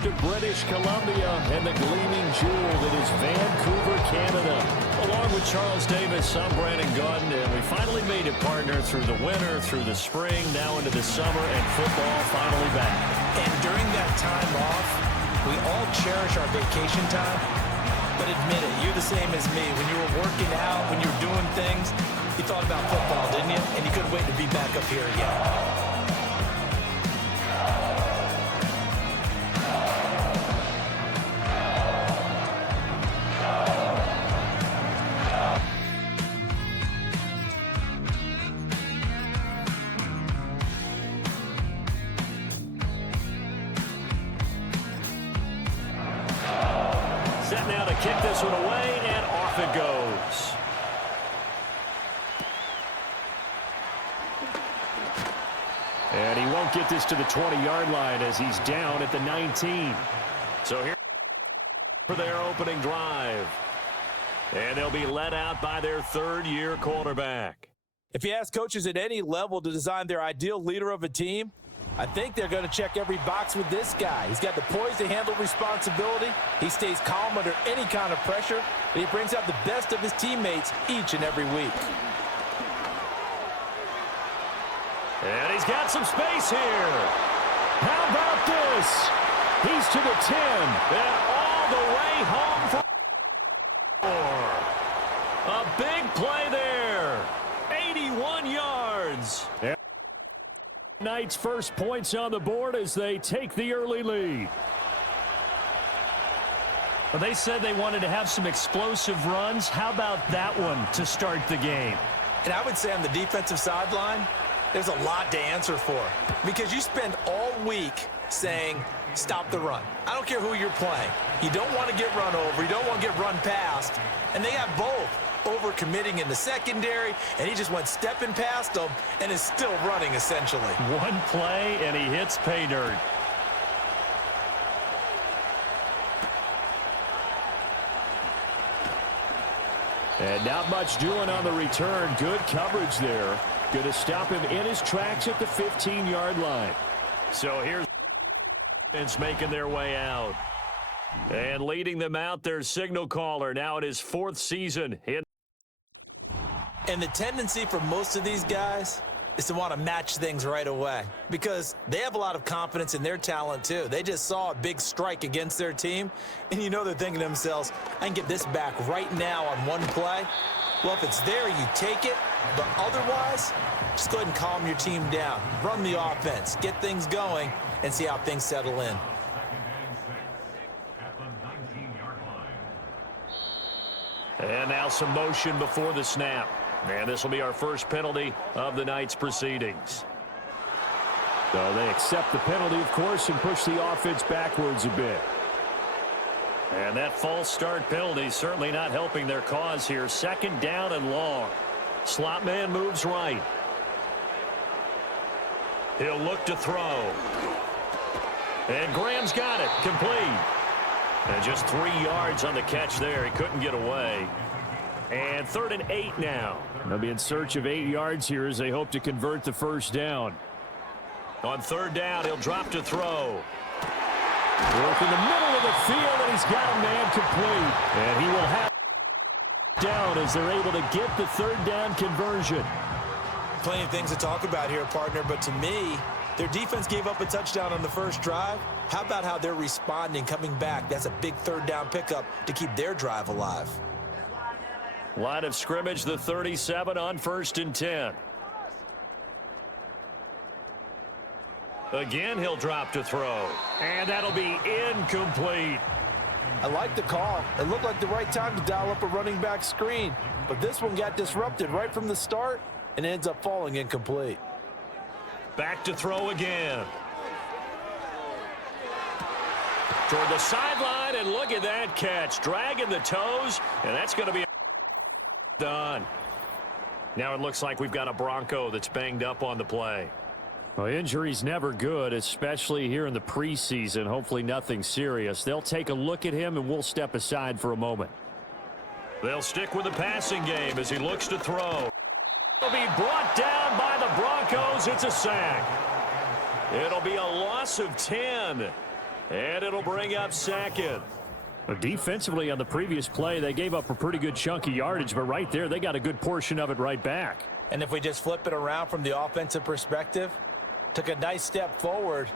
to British Columbia and the gleaming jewel that is Vancouver, Canada. Along with Charles Davis, I'm Brandon Gaudin, and we finally made it, partner, through the winter, through the spring, now into the summer, and football finally back. And during that time off, we all cherish our vacation time. But admit it, you're the same as me. When you were working out, when you were doing things, you thought about football, didn't you? And you couldn't wait to be back up here again. Set now to kick this one away, and off it goes. And he won't get this to the 20-yard line as he's down at the 19. So here for their opening drive. And they'll be led out by their third-year quarterback. If you ask coaches at any level to design their ideal leader of a team, I think they're going to check every box with this guy. He's got the poise to handle responsibility. He stays calm under any kind of pressure, and he brings out the best of his teammates each and every week. And he's got some space here. How about this? He's to the 10 and all the way home for 4. A big play there. 81 yards. Knight's first points on the board as they take the early lead. Well, they said they wanted to have some explosive runs. How about that one to start the game? And I would say on the defensive sideline, there's a lot to answer for because you spend all week saying, stop the run. I don't care who you're playing. You don't want to get run over. You don't want to get run past. And they have both. Over-committing in the secondary, and he just went stepping past them and is still running, essentially. One play, and he hits pay dirt. And not much doing on the return. Good coverage there. Going to stop him in his tracks at the 15-yard line. So here's making their way out. And leading them out, their signal caller, now in his 4th season. And the tendency for most of these guys is to want to match things right away because they have a lot of confidence in their talent too. They just saw a big strike against their team, and you know they're thinking to themselves, I can get this back right now on one play. Well, if it's there, you take it, but otherwise, just go ahead and calm your team down. Run the offense, get things going, and see how things settle in. And now some motion before the snap. And this will be our first penalty of the night's proceedings. So they accept the penalty, of course, and push the offense backwards a bit. And that false start penalty certainly not helping their cause here. 2nd down and long. Slot man moves right. He'll look to throw. And Graham's got it. Complete. And just 3 yards on the catch there. He couldn't get away. And 3rd and 8 now. They'll be in search of 8 yards here as they hope to convert the first down. On 3rd down, he'll drop to throw. Work in the middle of the field, and he's got a man complete. And he will have down as they're able to get the 3rd down conversion. Plenty of things to talk about here, partner, but to me, their defense gave up a touchdown on the first drive. How about how they're responding, coming back? That's a big 3rd down pickup to keep their drive alive. Line of scrimmage, the 37 on 1st and 10. Again, he'll drop to throw. And that'll be incomplete. I like the call. It looked like the right time to dial up a running back screen. But this one got disrupted right from the start and ends up falling incomplete. Back to throw again. Toward the sideline, and look at that catch. Dragging the toes, and that's going to be done. Now it looks like we've got a Bronco that's banged up on the play. Well, injury's never good, especially here in the preseason. Hopefully nothing serious. They'll take a look at him, and we'll step aside for a moment. They'll stick with the passing game as he looks to throw. He'll be brought down by the Broncos. It's a sack. It'll be a loss of 10. And it'll bring up second. Defensively on the previous play, they gave up a pretty good chunk of yardage, but right there, they got a good portion of it right back. And if we just flip it around from the offensive perspective, took a nice step forward,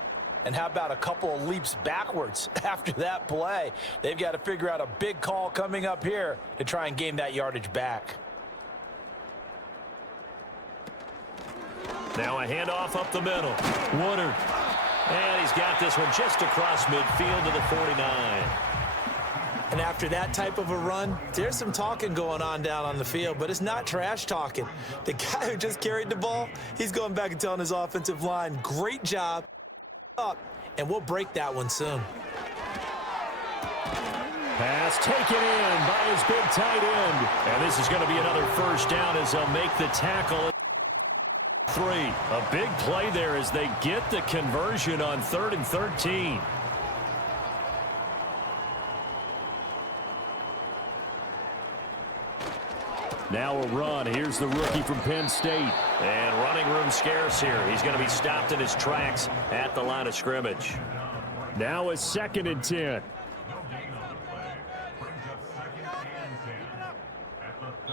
and how about a couple of leaps backwards after that play? They've got to figure out a big call coming up here to try and gain that yardage back. Now a handoff up the middle. Woodard. And he's got this one just across midfield to the 49. And after that type of a run, there's some talking going on down on the field, but it's not trash talking. The guy who just carried the ball, he's going back and telling his offensive line, great job, up, and we'll break that one soon. Pass taken in by his big tight end. And this is going to be another first down as they'll make the tackle. 3. A big play there as they get the conversion on 3rd and 13. Now a run. Here's the rookie from Penn State. And running room scarce here. He's going to be stopped in his tracks at the line of scrimmage. Now a 2nd and 10.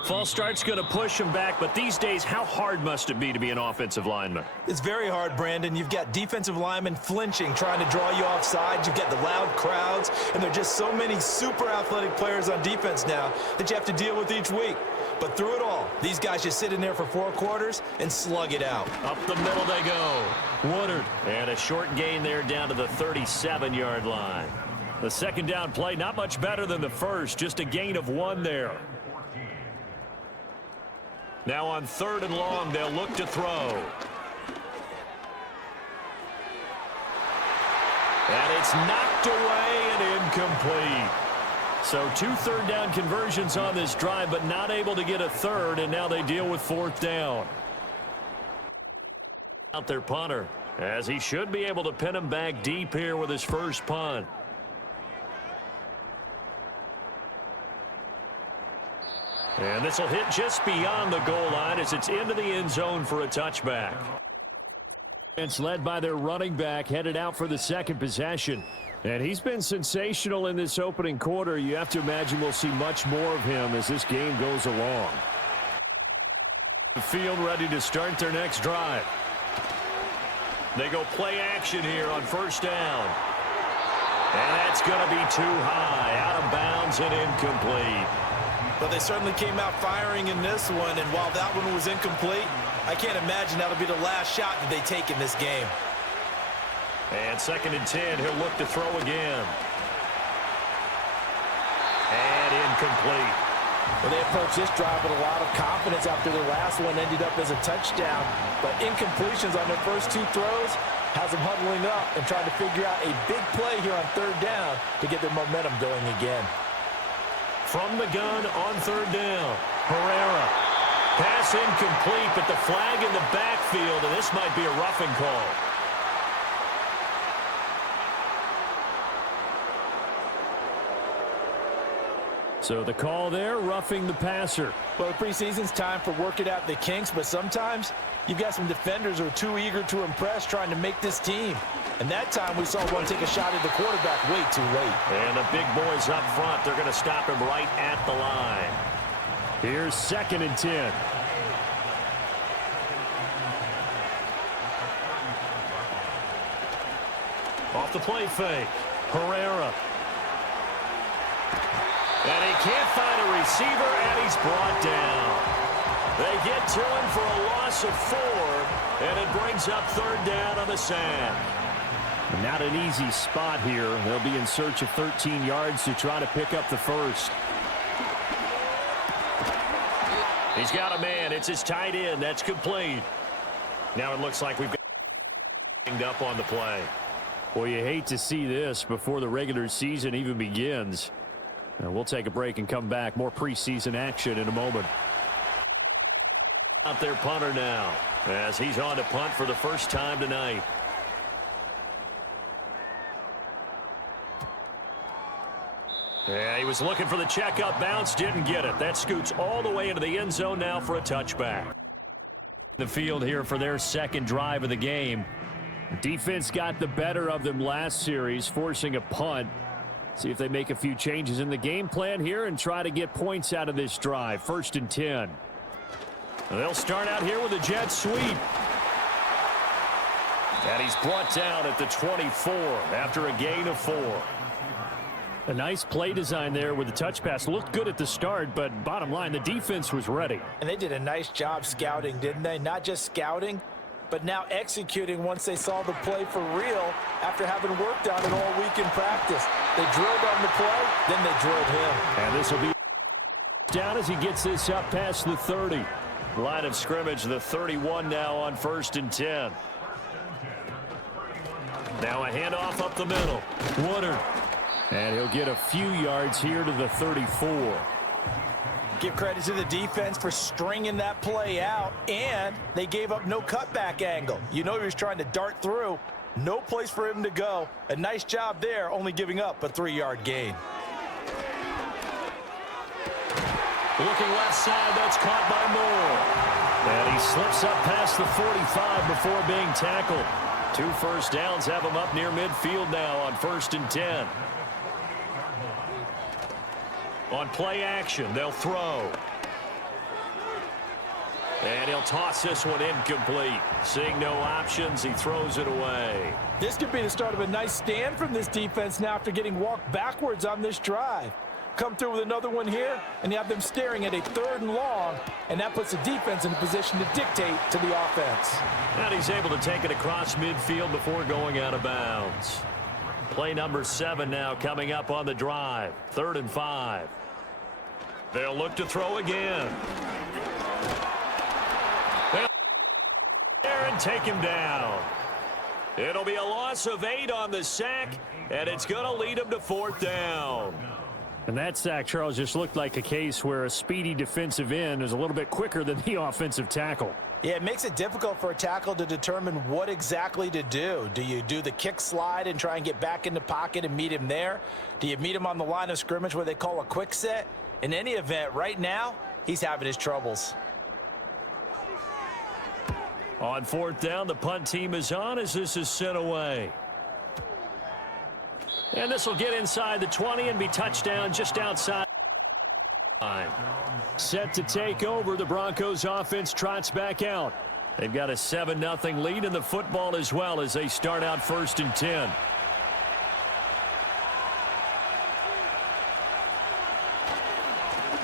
False start's going to push him back, but these days, how hard must it be to be an offensive lineman? It's very hard, Brandon. You've got defensive linemen flinching, trying to draw you off sides. You've got the loud crowds, and there are just so many super athletic players on defense now that you have to deal with each week. But through it all, these guys just sit in there for 4 quarters and slug it out. Up the middle they go. Woodard. And a short gain there down to the 37-yard line. The second down play, not much better than the first, just a gain of 1 there. Now on 3rd and long, they'll look to throw. And it's knocked away and incomplete. So 2 third-down conversions on this drive, but not able to get a third, and now they deal with 4th down. Out their punter, as he should be able to pin him back deep here with his first punt. And this will hit just beyond the goal line as it's into the end zone for a touchback. It's led by their running back, headed out for the second possession. And he's been sensational in this opening quarter. You have to imagine we'll see much more of him as this game goes along. The field ready to start their next drive. They go play action here on 1st down. And that's going to be too high, out of bounds and incomplete. But they certainly came out firing in this one, and while that one was incomplete, I can't imagine that'll be the last shot that they take in this game. And 2nd and 10, he'll look to throw again. And incomplete. Well, they approached this drive with a lot of confidence after their last one ended up as a touchdown. But incompletions on their first 2 throws has them huddling up and trying to figure out a big play here on 3rd down to get their momentum going again. From the gun on 3rd down, Herrera. Pass incomplete, but the flag in the backfield, and this might be a roughing call. So the call there, roughing the passer. Well, the preseason's time for working out the kinks, but sometimes you've got some defenders who are too eager to impress trying to make this team. And that time we saw one take a shot at the quarterback way too late. And the big boys up front, they're going to stop him right at the line. Here's 2nd and 10. Off the play fake, Herrera. And he can't find a receiver, and he's brought down. They get to him for a loss of 4, and it brings up 3rd down on the sack. Not an easy spot here. They'll be in search of 13 yards to try to pick up the first. He's got a man. It's his tight end. That's complete. Now it looks like we've got hanged up on the play. Well, you hate to see this before the regular season even begins. Now we'll take a break and come back. More preseason action in a moment. Out there punter now as he's on to punt for the first time tonight. Yeah, he was looking for the checkup bounce, didn't get it. That scoots all the way into the end zone now for a touchback. The field here for their second drive of the game. Defense got the better of them last series, forcing a punt. See if they make a few changes in the game plan here and try to get points out of this drive. 1st and 10. They'll start out here with a jet sweep. And he's brought down at the 24 after a gain of 4. A nice play design there with the touch pass. Looked good at the start, but bottom line, the defense was ready. And they did a nice job scouting, didn't they? Not just scouting, but now executing once they saw the play for real after having worked on it all week in practice. They drilled on the play, then they drilled him. And this will be down as he gets this up past the 30. Line of scrimmage, the 31 now on 1st and 10. Now a handoff up the middle. Woodard. And he'll get a few yards here to the 34. Give credit to the defense for stringing that play out, and they gave up no cutback angle. You know he was trying to dart through. No place for him to go. A nice job there, only giving up a 3-yard gain. Looking left side, that's caught by Moore. And he slips up past the 45 before being tackled. 2 first downs have him up near midfield now on 1st and 10. On play action, they'll throw. And he'll toss this one incomplete. Seeing no options, he throws it away. This could be the start of a nice stand from this defense now after getting walked backwards on this drive. Come through with another one here, and you have them staring at a 3rd and long, and that puts the defense in a position to dictate to the offense. And he's able to take it across midfield before going out of bounds. Play number 7 now coming up on the drive. 3rd and 5. They'll look to throw again. They'll there and take him down. It'll be a loss of 8 on the sack, and it's going to lead him to 4th down. And that sack, Charles, just looked like a case where a speedy defensive end is a little bit quicker than the offensive tackle. Yeah, it makes it difficult for a tackle to determine what exactly to do. Do you do the kick slide and try and get back in the pocket and meet him there? Do you meet him on the line of scrimmage where they call a quick set? In any event, right now, he's having his troubles. On 4th down, the punt team is on as this is sent away. And this will get inside the 20 and be touchdown just outside. Set to take over, the Broncos offense trots back out. They've got a 7-0 lead in the football as well as they start out 1st and 10.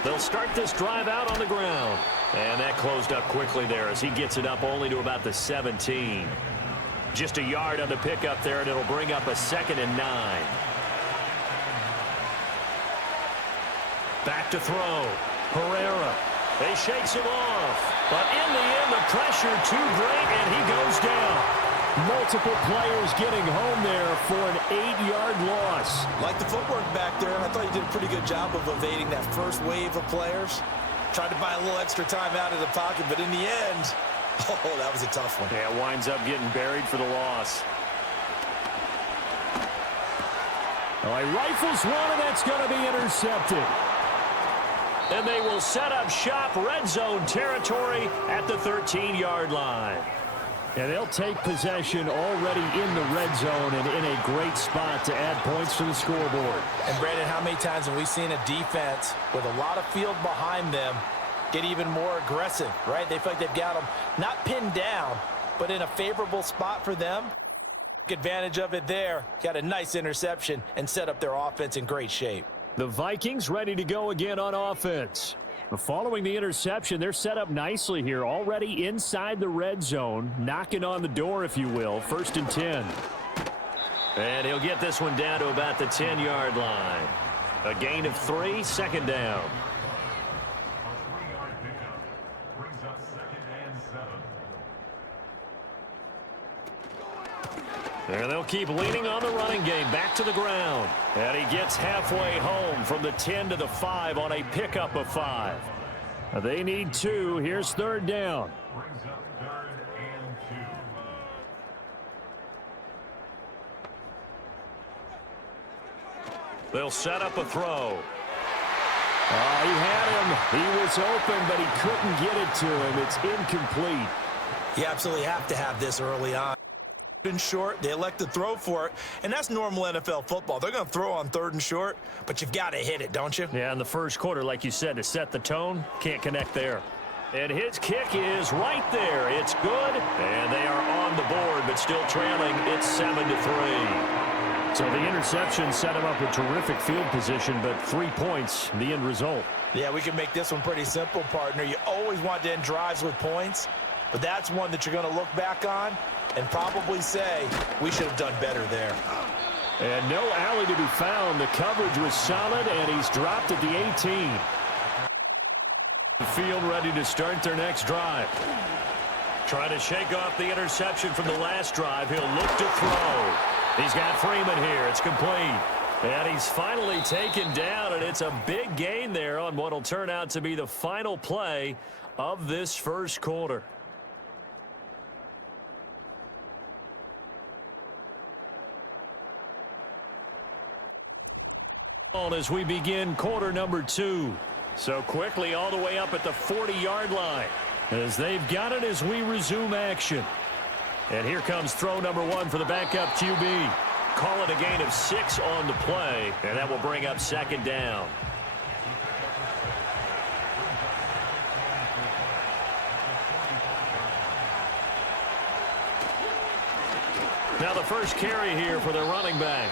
They'll start this drive out on the ground. And that closed up quickly there as he gets it up only to about the 17. Just a yard on the pickup there, and it'll bring up a 2nd and 9. Back to throw. Herrera. They shakes him off. But in the end, the pressure too great, and he goes down. Multiple players getting home there for an 8-yard loss. Like the footwork back there, I thought he did a pretty good job of evading that first wave of players. Tried to buy a little extra time out of the pocket, but in the end, oh, that was a tough one. Yeah, winds up getting buried for the loss. Oh, he rifles one, and that's going to be intercepted. And they will set up shop, red zone territory at the 13-yard line. And they'll take possession already in the red zone and in a great spot to add points to the scoreboard. And, Brandon, how many times have we seen a defense with a lot of field behind them get even more aggressive, right? They feel like they've got them not pinned down, but in a favorable spot for them. Take advantage of it there. Got a nice interception and set up their offense in great shape. The Vikings ready to go again on offense. Following the interception, they're set up nicely here, already inside the red zone, knocking on the door, if you will. 1st and 10. And he'll get this one down to about the 10-yard line. A gain of 3, 2nd down. And they'll keep leaning on the running game. Back to the ground. And he gets halfway home from the 10 to the 5 on a pickup of 5. They need 2. Here's 3rd down. They'll set up a throw. He had him. He was open, but he couldn't get it to him. It's incomplete. You absolutely have to have this early on. and short, they elect to throw for it, and that's normal NFL football. They're going to throw on 3rd and short, but you've got to hit it, don't you? Yeah, in the first quarter, like you said, to set the tone, can't connect there. And his kick is right there. It's good, and they are on the board, but still trailing. It's 7-3. So the interception set him up with terrific field position, but 3 points, the end result. Yeah, we can make this one pretty simple, partner. You always want to end drives with points, but that's one that you're going to look back on and probably say, we should have done better there. And no alley to be found. The coverage was solid, and he's dropped at the 18. The field ready to start their next drive. Trying to shake off the interception from the last drive. He'll look to throw. He's got Freeman here. It's complete. And he's finally taken down, and it's a big gain there on what will turn out to be the final play of this first quarter. As we begin quarter number 2. So quickly all the way up at the 40-yard line as they've got it as we resume action. And here comes throw number 1 for the backup QB. Call it a gain of 6 on the play, and that will bring up 2nd down. Now the first carry here for the running back.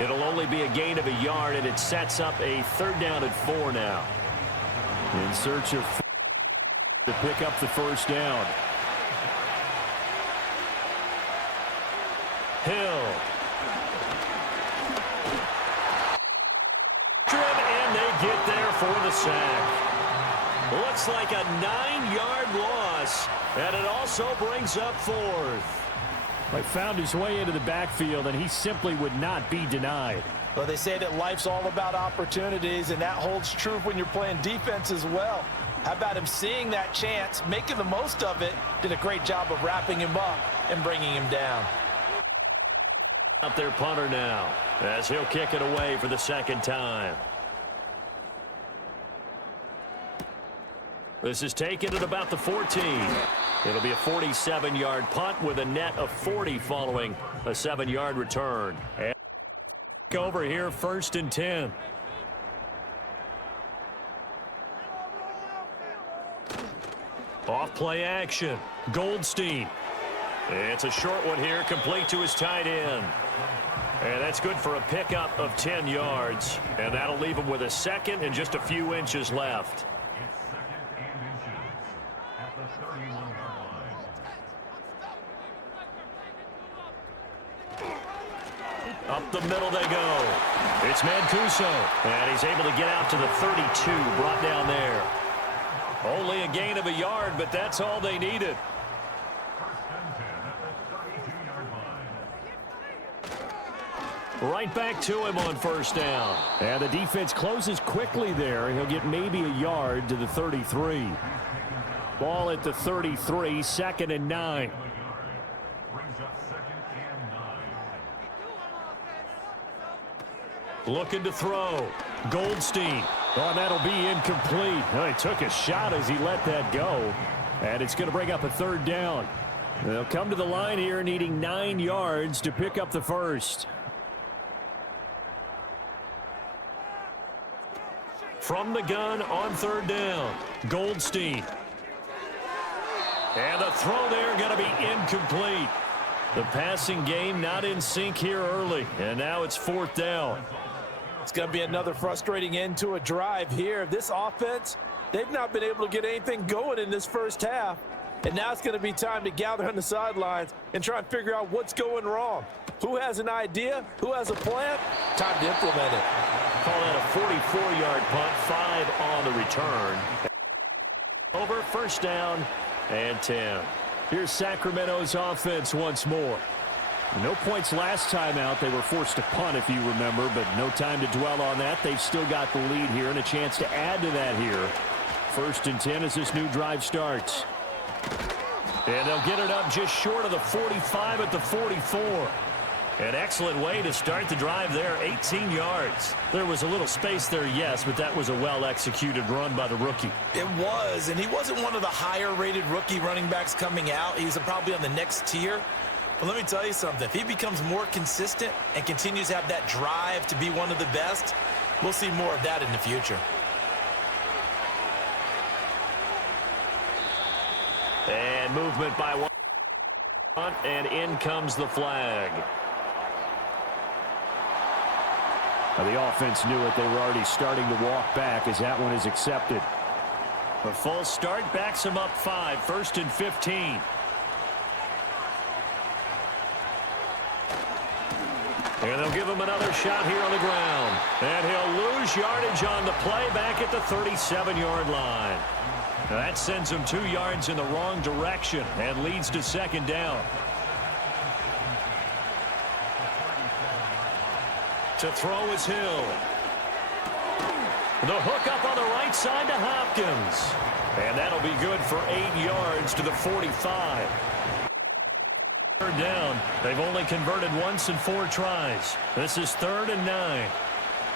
It'll only be a gain of a yard, and it sets up a 3rd down and 4 now. In search of to pick up the first down. Hill. And they get there for the sack. Looks like a 9-yard loss, and it also brings up 4th. He found his way into the backfield, and he simply would not be denied. Well, they say that life's all about opportunities, and that holds true when you're playing defense as well. How about him seeing that chance, making the most of it, did a great job of wrapping him up and bringing him down. Out their punter now as he'll kick it away for the 2nd time. This is taken at about the 14. It'll be a 47-yard punt with a net of 40 following a 7-yard return. And over here, 1st and 10. Off play action. Goldstein. It's a short one here, complete to his tight end. And that's good for a pickup of 10 yards. And that'll leave him with a 2nd and just a few inches left. Up the middle they go. It's Mancuso. And he's able to get out to the 32, brought down there. Only a gain of a yard, but that's all they needed. Right back to him on 1st down. And the defense closes quickly there. He'll get maybe a yard to the 33. Ball at the 33, 2nd and 9. Looking to throw. Goldstein. Oh, that'll be incomplete. Oh, he took a shot as he let that go. And it's going to bring up a 3rd down. They'll come to the line here needing 9 yards to pick up the first. From the gun on 3rd down. Goldstein. And the throw there going to be incomplete. The passing game not in sync here early. And now it's 4th down. It's going to be another frustrating end to a drive here. This offense, they've not been able to get anything going in this first half. And now it's going to be time to gather on the sidelines and try and figure out what's going wrong. Who has an idea? Who has a plan? Time to implement it. Call that a 44-yard punt, 5 on the return. Over 1st down and 10. Here's Sacramento's offense once more. No points last time out. They were forced to punt, if you remember, but no time to dwell on that. They've still got the lead here and a chance to add to that here. 1st and 10 as this new drive starts. And they'll get it up just short of the 45 at the 44. An excellent way to start the drive there, 18 yards. There was a little space there, yes, but that was a well-executed run by the rookie. It was, and he wasn't one of the higher-rated rookie running backs coming out. He's probably on the next tier. Well, let me tell you something. If he becomes more consistent and continues to have that drive to be one of the best, we'll see more of that in the future. And movement by one, and in comes the flag. The offense knew it. They were already starting to walk back as that one is accepted. A false start backs him up 5, 1st and 15. And they'll give him another shot here on the ground. And he'll lose yardage on the play back at the 37-yard line. Now that sends him 2 yards in the wrong direction and leads to 2nd down. To throw is Hill. The hook up on the right side to Hopkins. And that'll be good for 8 yards to the 45. 3rd down. They've only converted once in 4 tries. This is 3rd and 9.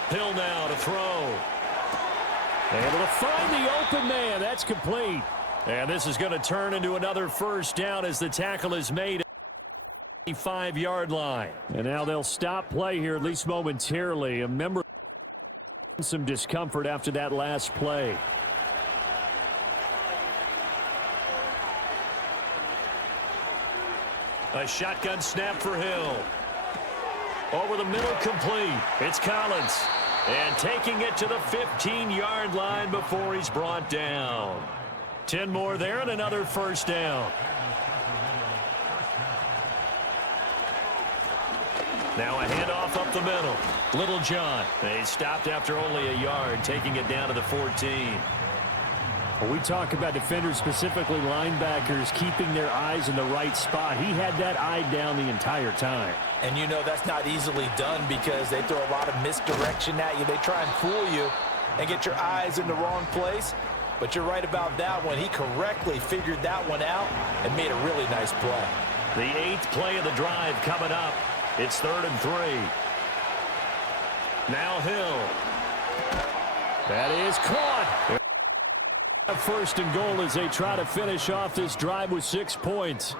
Hill now to throw. Able to find the open man. That's complete. And this is going to turn into another 1st down as the tackle is made. 5-yard line. And now they'll stop play here, at least momentarily. A member some discomfort after that last play. A shotgun snap for Hill. Over the middle, complete. It's Collins. And taking it to the 15-yard line before he's brought down. 10 more there and another 1st down. Now a handoff up the middle. Little John. They stopped after only a yard, taking it down to the 14. When we talk about defenders, specifically linebackers, keeping their eyes in the right spot, he had that eye down the entire time. And you know that's not easily done because they throw a lot of misdirection at you. They try and fool you and get your eyes in the wrong place. But you're right about that one. He correctly figured that one out and made a really nice play. The 8th play of the drive coming up. It's 3rd and 3. Now Hill. That is caught. 1st and goal as they try to finish off this drive with 6 points.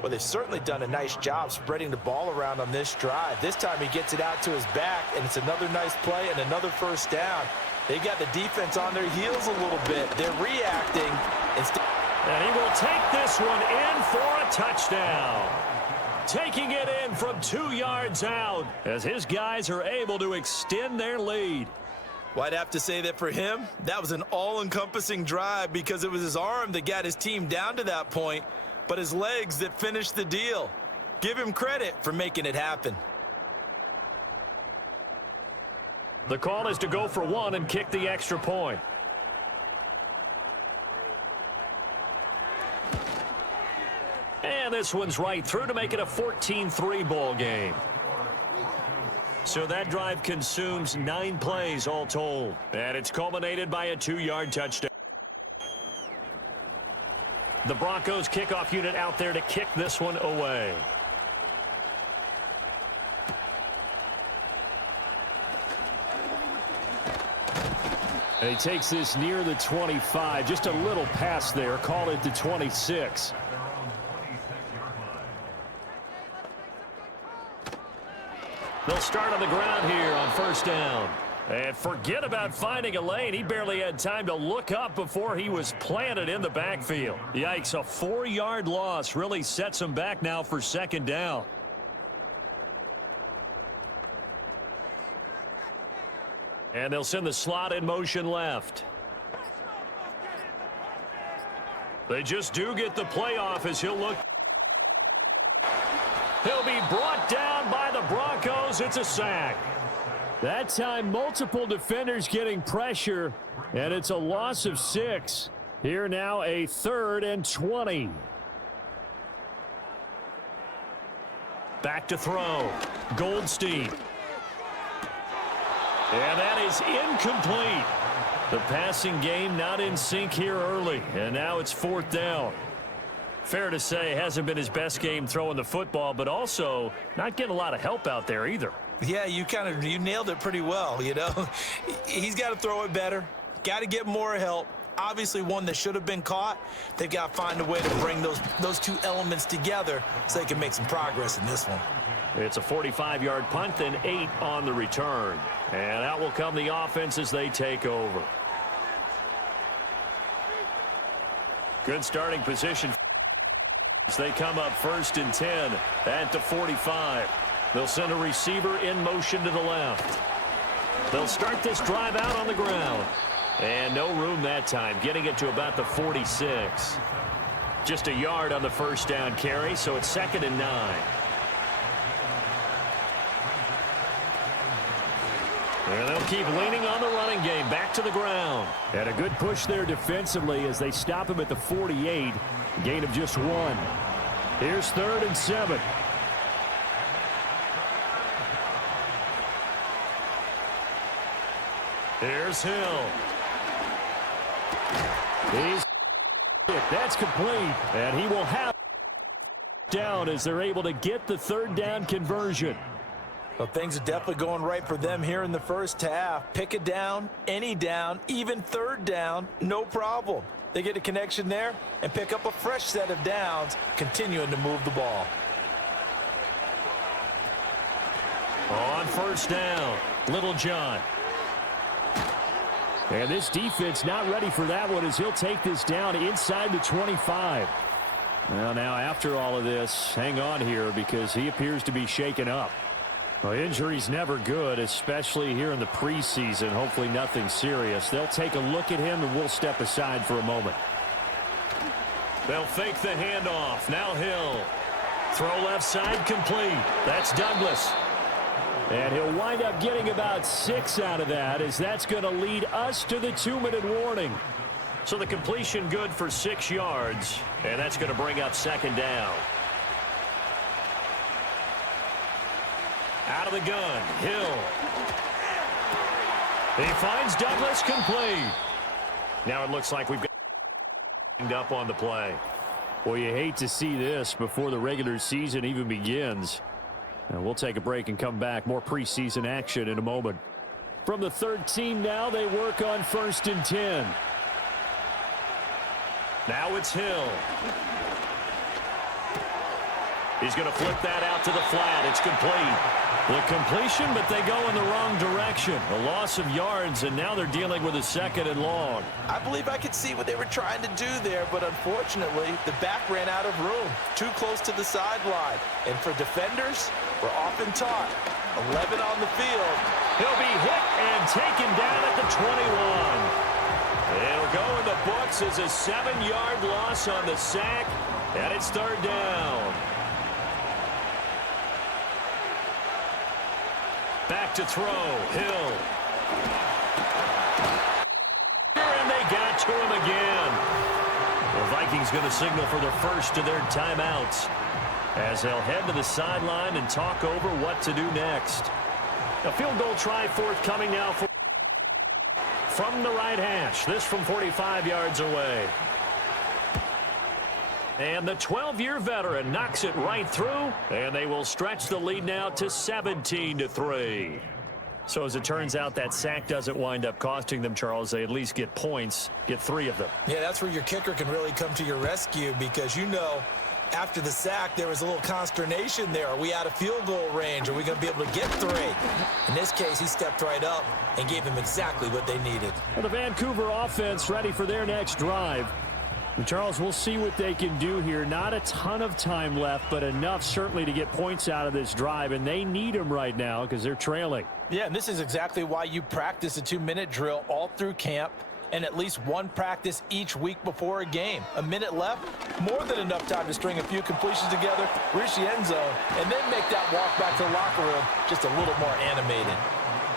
Well, they've certainly done a nice job spreading the ball around on this drive. This time he gets it out to his back, and it's another nice play and another 1st down. They've got the defense on their heels a little bit. They're reacting. And he will take this one in for a touchdown. Taking it in from 2 yards out as his guys are able to extend their lead. Well, I'd have to say that for him, that was an all-encompassing drive because it was his arm that got his team down to that point, but his legs that finished the deal. Give him credit for making it happen. The call is to go for 1 and kick the extra point. And this one's right through to make it a 14-3 ball game. So that drive consumes 9 plays all told. And it's culminated by a 2-yard touchdown. The Broncos kickoff unit out there to kick this one away. And he takes this near the 25. Just a little pass there. Call it the 26. They'll start on the ground here on 1st down. And forget about finding a lane. He barely had time to look up before he was planted in the backfield. Yikes, a 4-yard loss really sets him back now for 2nd down. And they'll send the slot in motion left. They just do get the playoff as he'll look. He'll be brought down by the Broncos. It's a sack. That time, multiple defenders getting pressure, and it's a loss of 6. Here now, a 3rd and 20. Back to throw. Goldstein. And that is incomplete. The passing game not in sync here early, and now it's 4th down. Fair to say, hasn't been his best game throwing the football, but also not getting a lot of help out there either. Yeah, you nailed it pretty well, you know. He's got to throw it better, got to get more help, Obviously one that should have been caught. They've got to find a way to bring those two elements together so they can make some progress in this one. It's a 45-yard punt, then 8 on the return. And out will come the offense as they take over. Good starting position. They come up 1st and 10 at the 45. They'll send a receiver in motion to the left. They'll start this drive out on the ground. And no room that time, getting it to about the 46. Just a yard on the first down carry, so it's 2nd and 9. And they'll keep leaning on the running game, back to the ground. And a good push there defensively as they stop him at the 48. Gain of just 1. Here's 3rd and 7. Here's Hill. That's complete. And he will have down as they're able to get the 3rd down conversion. Well, things are definitely going right for them here in the first half. Pick it down, any down, even 3rd down, no problem. They get a connection there and pick up a fresh set of downs, continuing to move the ball. On 1st down, Little John. And this defense not ready for that one as he'll take this down inside the 25. Well, now after all of this, hang on here because he appears to be shaken up. Well, injury's never good, especially here in the preseason. Hopefully nothing serious. They'll take a look at him, and we'll step aside for a moment. They'll fake the handoff. Now Hill. Throw left side complete. That's Douglas. And he'll wind up getting about 6 out of that as that's going to lead us to the 2-minute warning. So the completion good for 6 yards, and that's going to bring up 2nd down. Out of the gun, Hill. He finds Douglas complete. Now it looks like we've got up on the play. Well, you hate to see this before the regular season even begins. And we'll take a break and come back. More preseason action in a moment. From the 13 now, they work on 1st and 10. Now it's Hill. He's going to flip that out to the flat. It's complete. The completion, but they go in the wrong direction. A loss of yards, and now they're dealing with a 2nd and long. I believe I could see what they were trying to do there, but unfortunately, the back ran out of room. Too close to the sideline. And for defenders, we're often taught 11 on the field. He'll be hit and taken down at the 21. It'll go in the books as a 7-yard loss on the sack, and it's 3rd down. Back to throw, Hill. And they got to him again. The Vikings going to signal for the first of their timeouts as they'll head to the sideline and talk over what to do next. A field goal try forthcoming now from the right hash. This from 45 yards away. And the 12-year veteran knocks it right through, and they will stretch the lead now to 17-3. So as it turns out, that sack doesn't wind up costing them, Charles. They at least get points, get 3 of them. Yeah, that's where your kicker can really come to your rescue because, you know, after the sack, there was a little consternation there. Are we out of field goal range? Are we going to be able to get 3? In this case, he stepped right up and gave them exactly what they needed. Well, the Vancouver offense ready for their next drive. And Charles, we'll see what they can do here. Not a ton of time left, but enough certainly to get points out of this drive, and they need them right now because they're trailing. Yeah, and this is exactly why you practice a 2-minute drill all through camp and at least one practice each week before a game. A minute left, more than enough time to string a few completions together, reach the end zone, and then make that walk back to the locker room just a little more animated.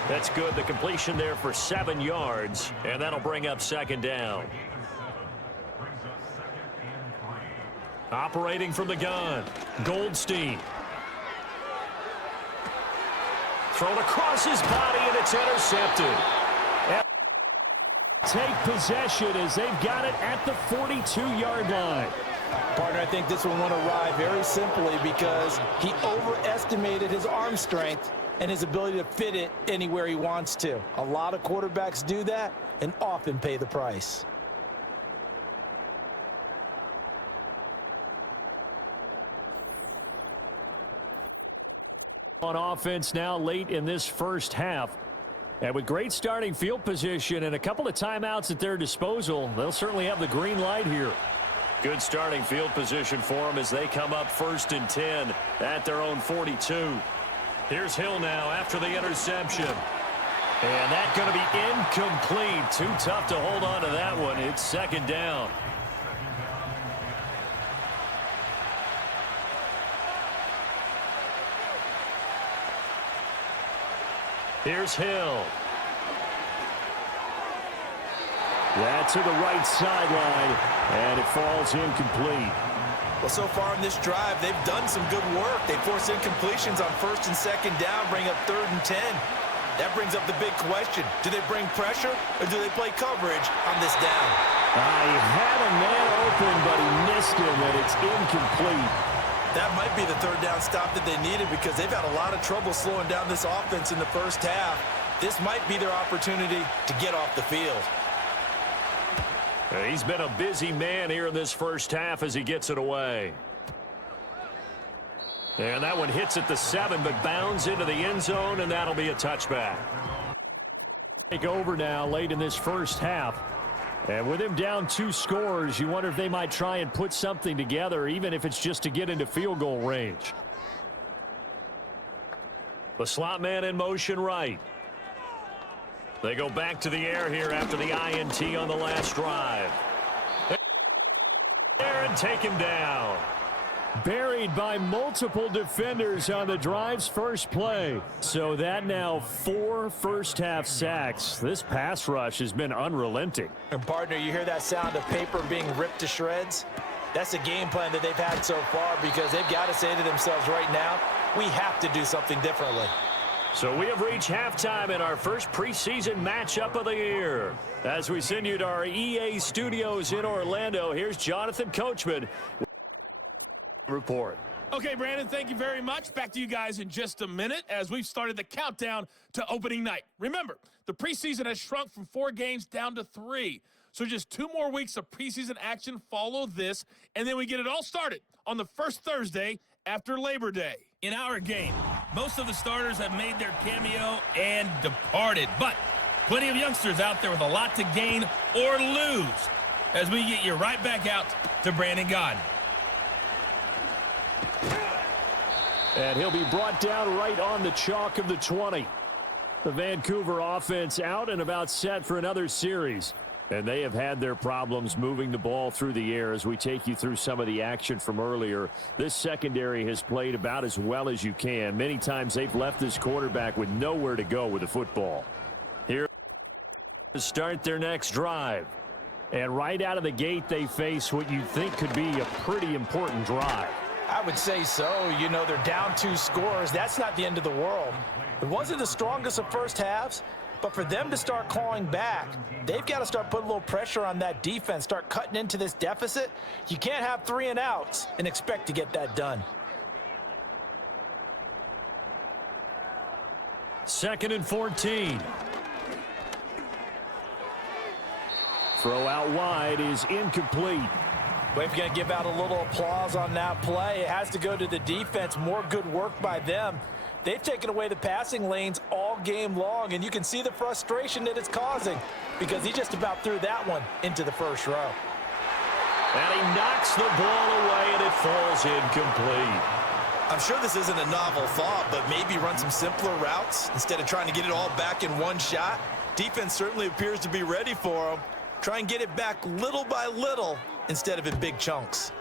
That's good. The completion there for 7 yards, and that'll bring up 2nd down. Operating from the gun, Goldstein. Thrown across his body, and it's intercepted. Take possession as they've got it at the 42-yard line. Partner, I think this one won't arrive very simply because he overestimated his arm strength and his ability to fit it anywhere he wants to. A lot of quarterbacks do that and often pay the price. on offense now late in this first half. And with great starting field position and a couple of timeouts at their disposal, they'll certainly have the green light here. Good starting field position for them as they come up 1st and 10 at their own 42. Here's Hill now after the interception. And that's going to be incomplete. Too tough to hold on to that one. It's 2nd down. Here's Hill. That's to the right sideline, and it falls incomplete. Well, so far in this drive, they've done some good work. They force incompletions on 1st and 2nd down, bring up 3rd and 10. That brings up the big question. Do they bring pressure, or do they play coverage on this down? He had a man open, but he missed him, and it's incomplete. That might be the 3rd down stop that they needed because they've had a lot of trouble slowing down this offense in the first half. This might be their opportunity to get off the field. He's been a busy man here in this first half as he gets it away. And that one hits at the 7, but bounds into the end zone, and that'll be a touchback. Take over now late in this first half. And with him down 2 scores, you wonder if they might try and put something together, even if it's just to get into field goal range. The slot man in motion right. They go back to the air here after the INT on the last drive. There and take him down. Buried by multiple defenders on the drive's first play. So that now 4 first-half sacks. This pass rush has been unrelenting. And, partner, you hear that sound of paper being ripped to shreds? That's a game plan that they've had so far because they've got to say to themselves right now, we have to do something differently. So we have reached halftime in our first preseason matchup of the year. As we send you to our EA studios in Orlando, here's Jonathan Coachman. Report. Okay, Brandon, thank you very much. Back to you guys in just a minute as we've started the countdown to opening night. Remember, the preseason has shrunk from 4 games down to 3. So just 2 more weeks of preseason action follow this, and then we get it all started on the first Thursday after Labor Day. In our game, most of the starters have made their cameo and departed, but plenty of youngsters out there with a lot to gain or lose as we get you right back out to Brandon Gaudin. And he'll be brought down right on the chalk of the 20. The Vancouver offense out and about set for another series. And they have had their problems moving the ball through the air as we take you through some of the action from earlier. This secondary has played about as well as you can. Many times they've left this quarterback with nowhere to go with the football. Here to start their next drive. And right out of the gate, they face what you think could be a pretty important drive. I would say so. You know, they're down 2 scores. That's not the end of the world. It wasn't the strongest of first halves, but for them to start clawing back, they've got to start putting a little pressure on that defense, start cutting into this deficit. You can't have 3 and outs and expect to get that done. 2nd and 14. Throw out wide is incomplete. We're going to give out a little applause on that play. It has to go to the defense. More good work by them. They've taken away the passing lanes all game long, and you can see the frustration that it's causing because he just about threw that one into the first row. And he knocks the ball away, and it falls incomplete. I'm sure this isn't a novel thought, but maybe run some simpler routes instead of trying to get it all back in one shot. Defense certainly appears to be ready for him. Try and get it back little by little instead of in big chunks.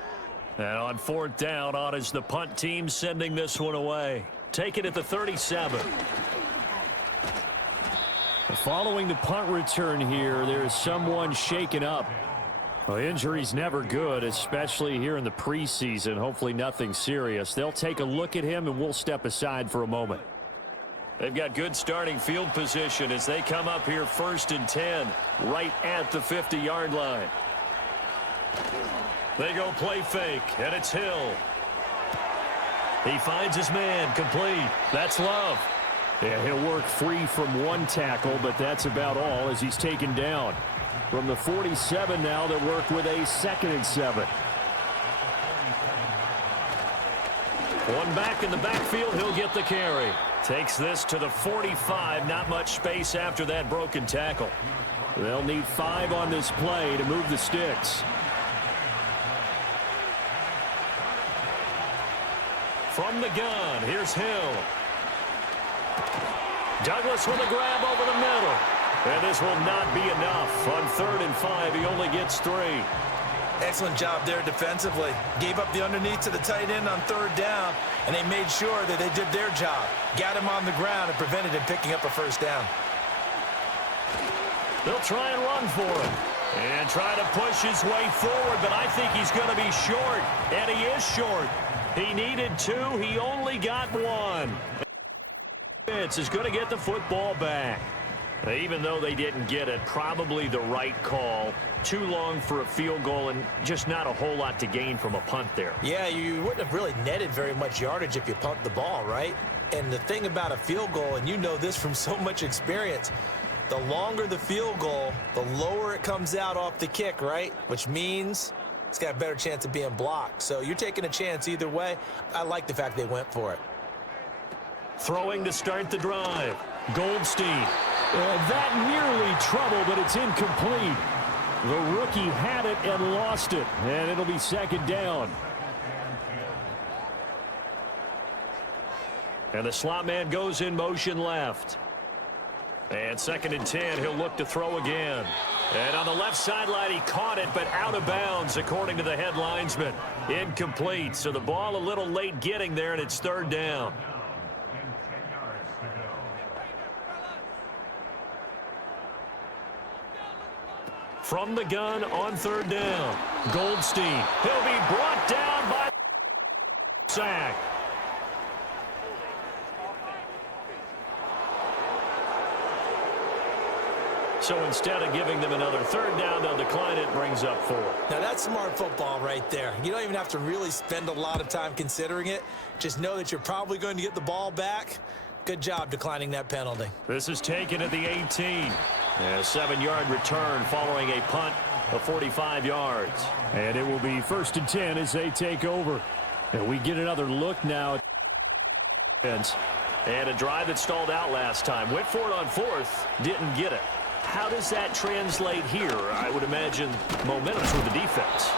And on 4th down, on is the punt team sending this one away. Take it at the 37. Following the punt return here, there is someone shaken up. Well, injury's never good, especially here in the preseason. Hopefully nothing serious. They'll take a look at him, and we'll step aside for a moment. They've got good starting field position as they come up here 1st and 10, right at the 50-yard line. They go play fake, and it's Hill. He finds his man, complete. That's Love. Yeah, he'll work free from 1 tackle, but that's about all as he's taken down. From the 47 now, they'll work with a 2nd and 7. One back in the backfield, he'll get the carry. Takes this to the 45, not much space after that broken tackle. They'll need 5 on this play to move the sticks. From the gun, here's Hill. Douglas with a grab over the middle. And this will not be enough. On 3rd and 5, he only gets 3. Excellent job there defensively. Gave up the underneath to the tight end on 3rd down, and they made sure that they did their job. Got him on the ground and prevented him picking up a 1st down. They'll try and run for it. And try to push his way forward, but I think he's going to be short. And he is short. He needed 2. He only got 1. Vince is going to get the football back. Even though they didn't get it, probably the right call. Too long for a field goal and just not a whole lot to gain from a punt there. Yeah, you wouldn't have really netted very much yardage if you pumped the ball, right? And the thing about a field goal, and you know this from so much experience, the longer the field goal, the lower it comes out off the kick, right? Which means it's got a better chance of being blocked. So you're taking a chance either way. I like the fact they went for it. Throwing to start the drive. Goldstein. That nearly trouble, but it's incomplete. The rookie had it and lost it, and it'll be 2nd down. And the slot man goes in motion left. And 2nd and 10, he'll look to throw again. And on the left sideline, he caught it, but out of bounds, according to the head linesman. Incomplete, so the ball a little late getting there, and it's 3rd down. From the gun on 3rd down. Goldstein. He'll be brought down by sack. So instead of giving them another 3rd down, they'll decline it, brings up 4. Now that's smart football right there. You don't even have to really spend a lot of time considering it. Just know that you're probably going to get the ball back. Good job declining that penalty. This is taken at the 18. And a 7-yard return following a punt of 45 yards. And it will be 1st and 10 as they take over. And we get another look now. And a drive that stalled out last time. Went for it on 4th, didn't get it. How does that translate here? I would imagine momentum's with the defense.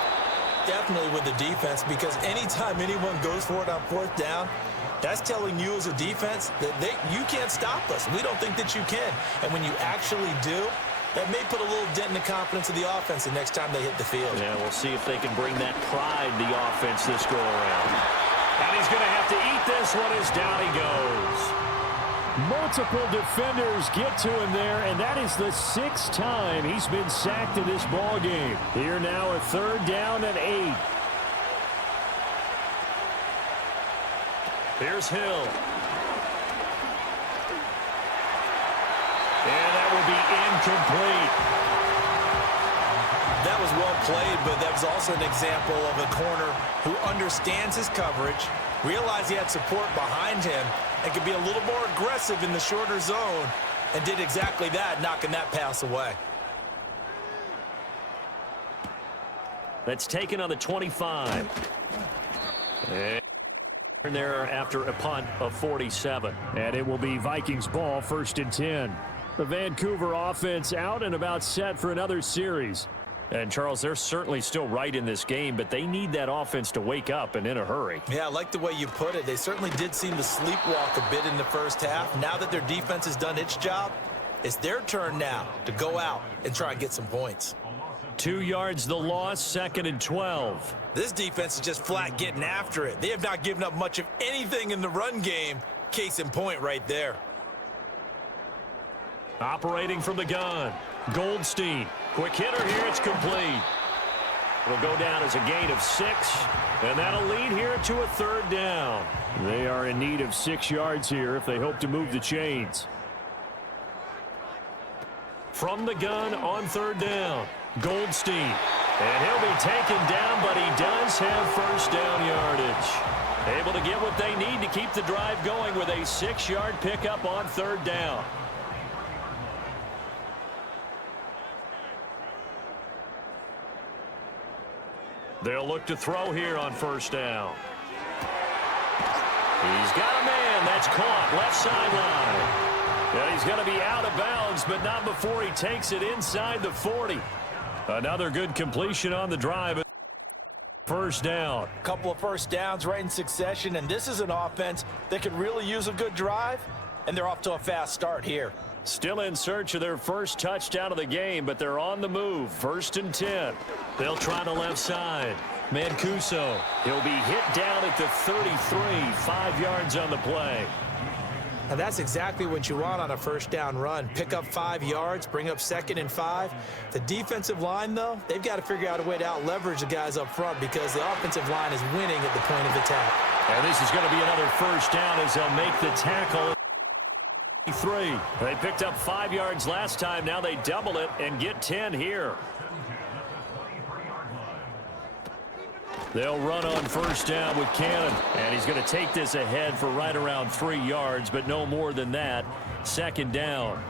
Definitely with the defense, because anytime anyone goes for it on 4th down, that's telling you as a defense that you can't stop us. We don't think that you can. And when you actually do, that may put a little dent in the confidence of the offense the next time they hit the field. Yeah, we'll see if they can bring that pride to the offense this go-around. And he's going to have to eat this one as down he goes. Multiple defenders get to him there, and that is the 6th time he's been sacked in this ball game. Here now a 3rd down and 8. Here's Hill. And that will be incomplete. That was well played, but that was also an example of a corner who understands his coverage, realized he had support behind him, and could be a little more aggressive in the shorter zone, and did exactly that, knocking that pass away. That's taken on the 25. And there after a punt of 47. And it will be Vikings ball, 1st and 10. The Vancouver offense out and about set for another series. And, Charles, they're certainly still right in this game, but they need that offense to wake up and in a hurry. Yeah, I like the way you put it. They certainly did seem to sleepwalk a bit in the 1st half. Now that their defense has done its job, it's their turn now to go out and try and get some points. 2 yards the loss, 2nd and 12. This defense is just flat getting after it. They have not given up much of anything in the run game. Case in point right there. Operating from the gun. Goldstein. Quick hitter here. It's complete. It'll go down as a gain of 6. And that'll lead here to a 3rd down. They are in need of 6 yards here if they hope to move the chains. From the gun on 3rd down. Goldstein. And he'll be taken down, but he does have 1st down yardage. Able to get what they need to keep the drive going with a 6-yard pickup on 3rd down. They'll look to throw here on 1st down. He's got a man. That's caught. Left sideline. Yeah, he's going to be out of bounds, but not before he takes it inside the 40. Another good completion on the drive. First down. A couple of first downs right in succession, and this is an offense that could really use a good drive, and they're off to a fast start here. Still in search of their first touchdown of the game, but they're on the move. 1st and 10. They'll try the left side. Mancuso. He'll be hit down at the 33. 5 yards on the play. Now that's exactly what you want on a first down run. Pick up 5 yards, bring up 2nd and 5. The defensive line, though, they've got to figure out a way to out-leverage the guys up front because the offensive line is winning at the point of attack. And this is going to be another first down as they'll make the tackle. 3. They picked up 5 yards last time. Now they double it and get 10 here. They'll run on first down with Cannon. And he's going to take this ahead for right around 3 yards, but no more than that. 2nd down.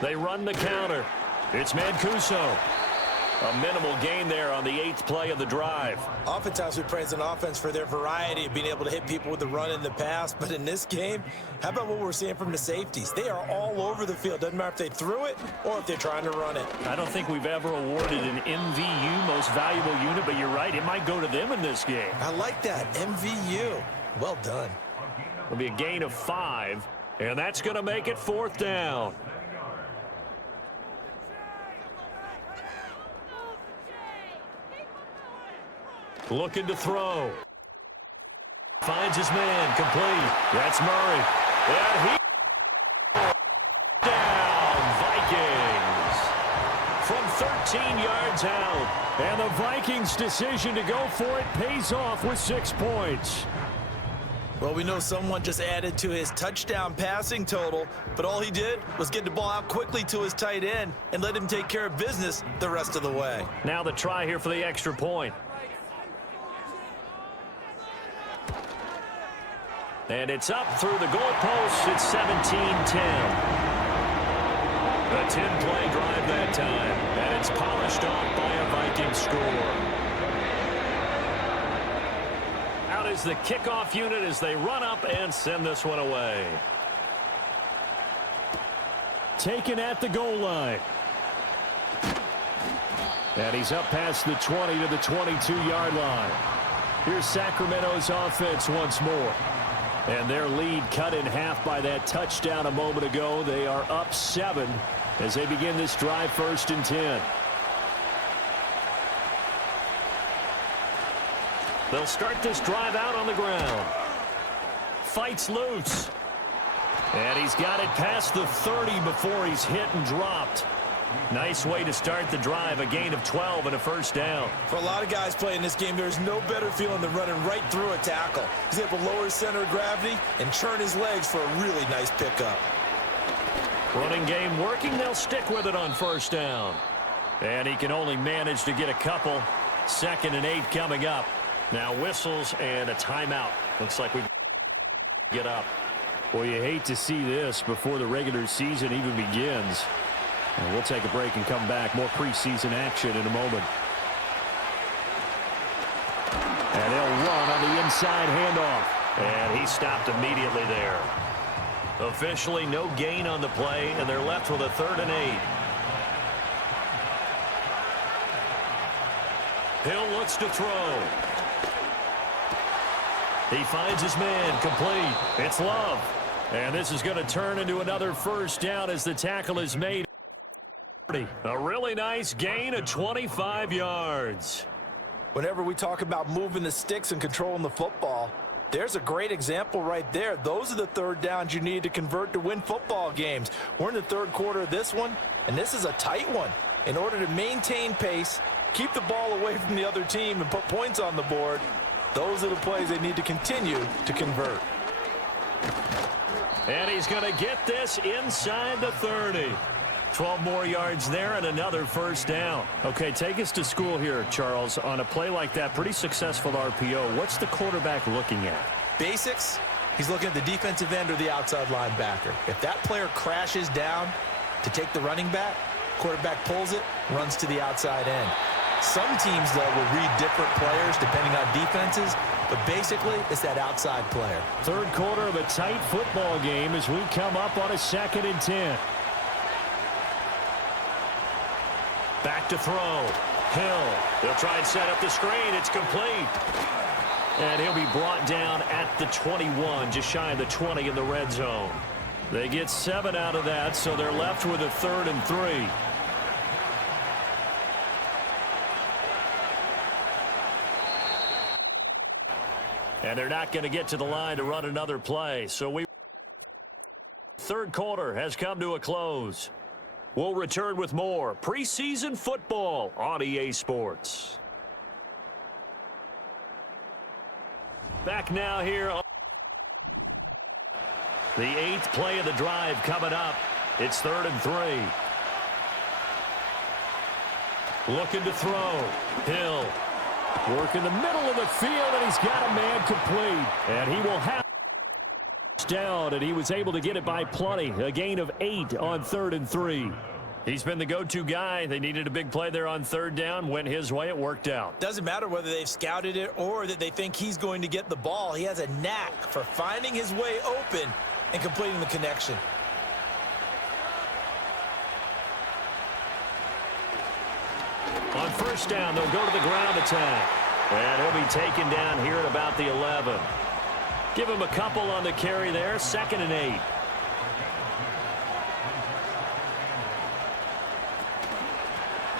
They run the counter. It's Mancuso. A minimal gain there on the 8th play of the drive. Oftentimes we praise an offense for their variety of being able to hit people with the run in the pass, but in this game, how about what we're seeing from the safeties? They are all over the field. Doesn't matter if they threw it or if they're trying to run it. I don't think we've ever awarded an MVU, most valuable unit, but you're right, it might go to them in this game. I like that, MVU. Well done. It'll be a gain of 5, and that's going to make it 4th down. Looking to throw. Finds his man. Complete. That's Murray. And he down. Vikings. From 13 yards out. And the Vikings' decision to go for it pays off with 6 points. Well, we know someone just added to his touchdown passing total, but all he did was get the ball out quickly to his tight end and let him take care of business the rest of the way. Now the try here for the extra point. And it's up through the goalposts. It's 17-10. A 10-play drive that time. And it's polished off by a Viking score. Out is the kickoff unit as they run up and send this one away. Taken at the goal line. And he's up past the 20 to the 22-yard line. Here's Sacramento's offense once more. And their lead cut in half by that touchdown a moment ago. They are up 7 as they begin this drive. 1st and 10. They'll start this drive out on the ground. Fights loose. And he's got it past the 30 before he's hit and dropped. Nice way to start the drive. A gain of 12 and a 1st down. For a lot of guys playing this game, there's no better feeling than running right through a tackle. He's able to lower his center of gravity and churn his legs for a really nice pickup. Running game working. They'll stick with it on 1st down. And he can only manage to get a couple. 2nd and 8 coming up. Now whistles and a timeout. Looks like we get up. Well, you hate to see this before the regular season even begins. And we'll take a break and come back. More preseason action in a moment. And they'll run on the inside handoff. And he stopped immediately there. Officially no gain on the play, and they're left with a 3rd and 8. Hill looks to throw. He finds his man. Complete. It's Love. And this is going to turn into another 1st down as the tackle is made. A really nice gain of 25 yards. Whenever we talk about moving the sticks and controlling the football, there's a great example right there. Those are the 3rd downs you need to convert to win football games. We're in the 3rd quarter of this one, and this is a tight one. In order to maintain pace, keep the ball away from the other team, and put points on the board, those are the plays they need to continue to convert. And he's going to get this inside the 30. 12 more yards there and another 1st down. Okay, take us to school here, Charles. On a play like that, pretty successful RPO. What's the quarterback looking at? Basics. He's looking at the defensive end or the outside linebacker. If that player crashes down to take the running back, Quarterback pulls it, runs to the outside end. Some teams, though, will read different players depending on defenses, but basically it's that outside player. Third quarter of a tight football game as we come up on a 2nd and 10. Back to throw. Hill. They'll try and set up the screen. It's complete. And he'll be brought down at the 21, just shy of the 20 in the red zone. They get 7 out of that, so they're left with a 3rd and 3. And they're not going to get to the line to run another play. So third quarter has come to a close. We'll return with more preseason football on EA Sports. Back now here on the 8th play of the drive coming up. It's 3rd and 3. Looking to throw. Hill. Work in the middle of the field, and he's got a man complete. And he will have down, and he was able to get it by plenty. A gain of 8 on 3rd and 3. He's been the go-to guy. They needed a big play there on 3rd down. Went his way. It worked out. Doesn't matter whether they've scouted it or that they think he's going to get the ball. He has a knack for finding his way open and completing the connection. On 1st down, they'll go to the ground attack. And he'll be taken down here at about the 11. Give him a couple on the carry there. 2nd and 8.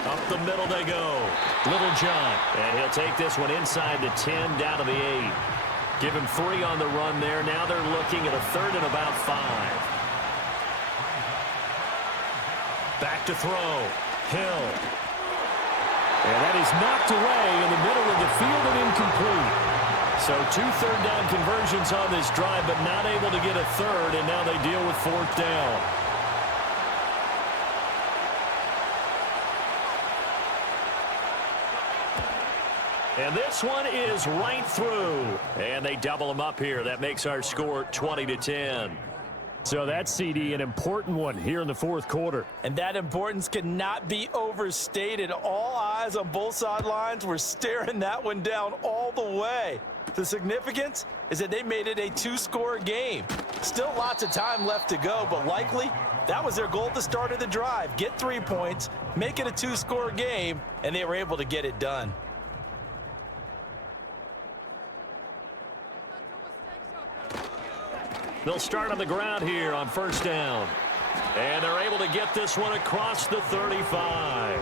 Up the middle they go. Little John. And he'll take this one inside the 10 down to the 8. Give him 3 on the run there. Now they're looking at a 3rd and about 5. Back to throw. Hill. And that is knocked away in the middle of the field and incomplete. So 2 third down conversions on this drive, but not able to get a 3rd, and now they deal with 4th down. And this one is right through. And they double them up here. That makes our score 20-10. So that's, CD, an important one here in the 4th quarter. And that importance cannot be overstated. All eyes on both sidelines were staring that one down all the way. The significance is that they made it a 2-score game. Still lots of time left to go, but likely that was their goal at the start of the drive. Get 3 points, make it a 2-score game, and they were able to get it done. They'll start on the ground here on 1st down. And they're able to get this one across the 35.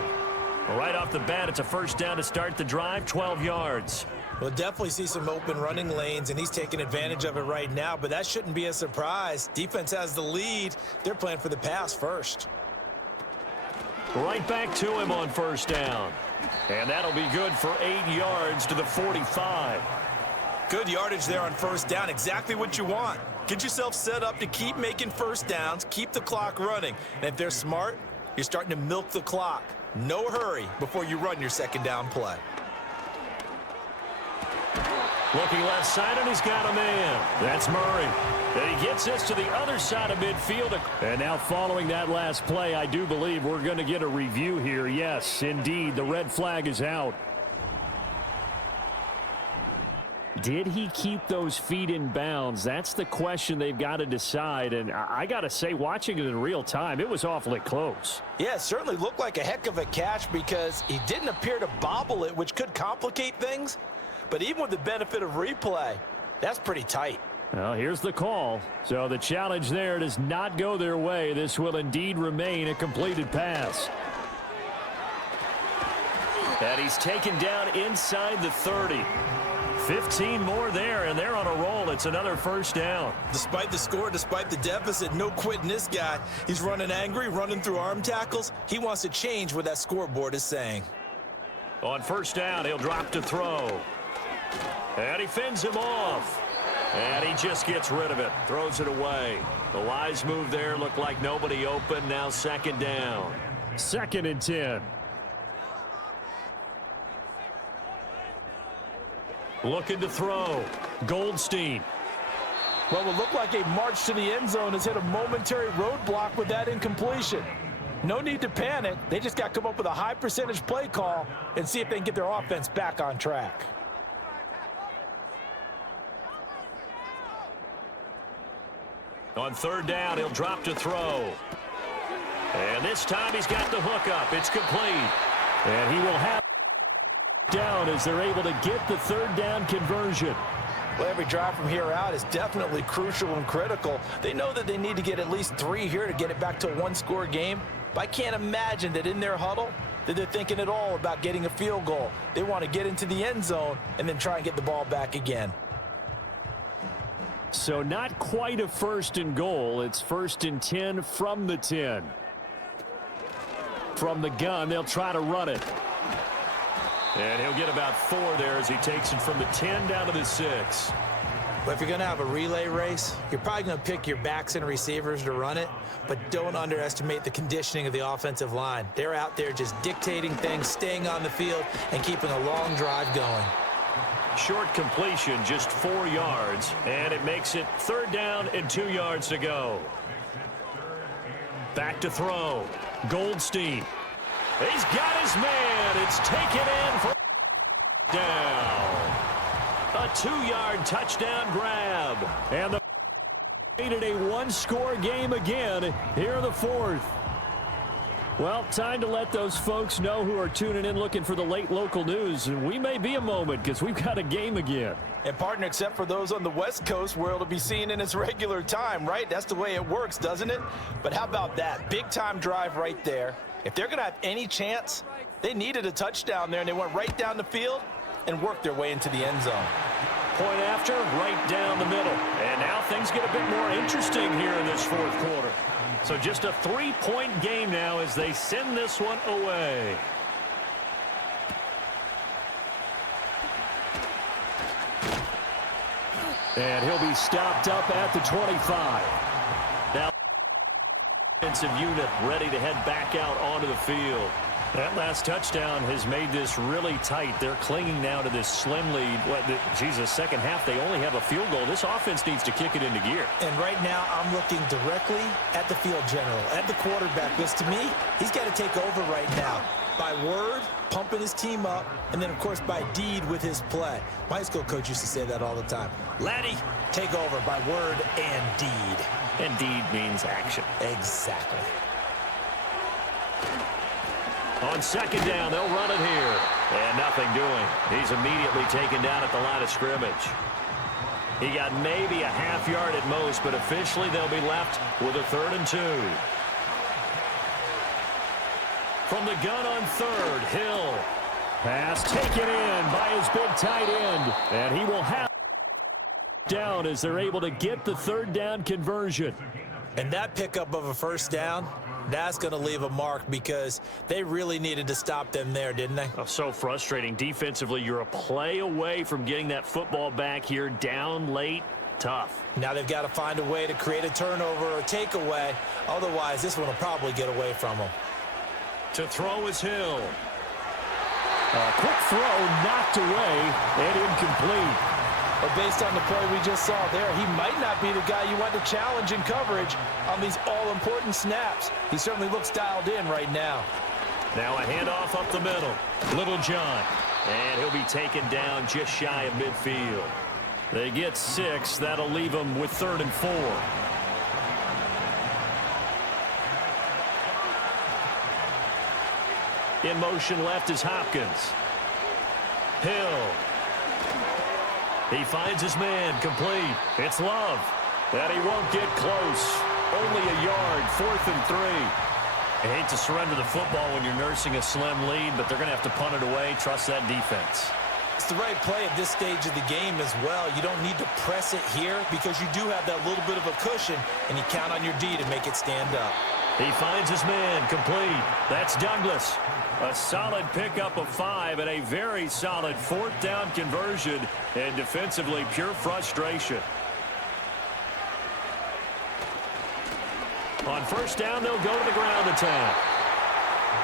Right off the bat, it's a 1st down to start the drive, 12 yards. We'll definitely see some open running lanes, and he's taking advantage of it right now, but that shouldn't be a surprise. Defense has the lead. They're playing for the pass first. Right back to him on 1st down. And that'll be good for 8 yards to the 45. Good yardage there on 1st down. Exactly what you want. Get yourself set up to keep making 1st downs, keep the clock running. And if they're smart, you're starting to milk the clock. No hurry before you run your 2nd down play. Looking left side, and he's got a man. That's Murray. And he gets this to the other side of midfield. And now following that last play, I do believe we're going to get a review here. Yes, indeed, the red flag is out. Did he keep those feet in bounds? That's the question they've got to decide. And I got to say, watching it in real time, it was awfully close. Yeah, it certainly looked like a heck of a catch because he didn't appear to bobble it, which could complicate things. But even with the benefit of replay, that's pretty tight. Well, here's the call. So the challenge there does not go their way. This will indeed remain a completed pass. And he's taken down inside the 30. 15 more there, and they're on a roll. It's another 1st down. Despite the score, despite the deficit, no quitting this guy. He's running angry, running through arm tackles. He wants to change what that scoreboard is saying. On 1st down, he'll drop to throw. And he fends him off. And he just gets rid of it, throws it away. The wise move there, looked like nobody open. Now 2nd down. 2nd and 10. Looking to throw. Goldstein. Well, it looked like a march to the end zone has hit a momentary roadblock with that incompletion. No need to panic. They just got to come up with a high percentage play call and see if they can get their offense back on track. On third down, he'll drop to throw. And this time he's got the hook up. It's complete. And he will have down as they're able to get the third down conversion. Well, every drive from here out is definitely crucial and critical. They know that they need to get at least 3 here to get it back to a one-score game. But I can't imagine that in their huddle that they're thinking at all about getting a field goal. They want to get into the end zone and then try and get the ball back again. So not quite a 1st and goal. It's 1st and 10 from the 10. From the gun, they'll try to run it. And he'll get about 4 there as he takes it from the 10 down to the 6. But if you're going to have a relay race, you're probably going to pick your backs and receivers to run it, but don't underestimate the conditioning of the offensive line. They're out there just dictating things, staying on the field, and keeping a long drive going. Short completion, just 4 yards, and it makes it 3rd down and 2 yards to go. Back to throw. Goldstein. He's got his man. It's taken in for down. A 2-yard touchdown grab. And the made it a one-score game again here in the 4th. Well, time to let those folks know who are tuning in looking for the late local news. And we may be a moment because we've got a game again. And partner, except for those on the West Coast where it'll be seen in its regular time, right? That's the way it works, doesn't it? But how about that? Big-time drive right there. If they're going to have any chance, they needed a touchdown there, and they went right down the field and worked their way into the end zone. Point after, right down the middle. And now things get a bit more interesting here in this 4th quarter. So just a 3-point game now as they send this one away. And he'll be stopped up at the 25. Now, defensive unit ready to head back out onto the field. That last touchdown has made this really tight. They're clinging now to this slim lead. Second half, they only have a field goal. This offense needs to kick it into gear. And right now, I'm looking directly at the field general, at the quarterback, because to me, he's got to take over right now. By word, pumping his team up, and then, of course, by deed with his play. My high school coach used to say that all the time. Laddie, take over by word and deed. And deed means action. Exactly. On 2nd down, they'll run it here. And nothing doing. He's immediately taken down at the line of scrimmage. He got maybe a half yard at most, but officially they'll be left with a 3rd and 2. From the gun on 3rd, Hill. Pass taken in by his big tight end. And he will have down as they're able to get the 3rd down conversion. And that pickup of a 1st down, that's going to leave a mark because they really needed to stop them there, didn't they? Oh, so frustrating. Defensively, you're a play away from getting that football back here down late. Tough. Now they've got to find a way to create a turnover or a takeaway. Otherwise, this one will probably get away from them. To throw is Hill. A quick throw knocked away and incomplete. But based on the play we just saw there, he might not be the guy you want to challenge in coverage on these all-important snaps. He certainly looks dialed in right now. Now a handoff up the middle. Little John. And he'll be taken down just shy of midfield. They get 6. That'll leave them with 3rd and 4. In motion left is Hopkins. Hill. He finds his man, complete. It's Love. And he won't get close. Only a yard, 4th and 3. I hate to surrender the football when you're nursing a slim lead, but they're going to have to punt it away. Trust that defense. It's the right play at this stage of the game as well. You don't need to press it here because you do have that little bit of a cushion, and you count on your D to make it stand up. He finds his man, complete. That's Douglas. A solid pickup of 5 and a very solid 4th down conversion, and defensively pure frustration. On 1st down, they'll go to the ground attack.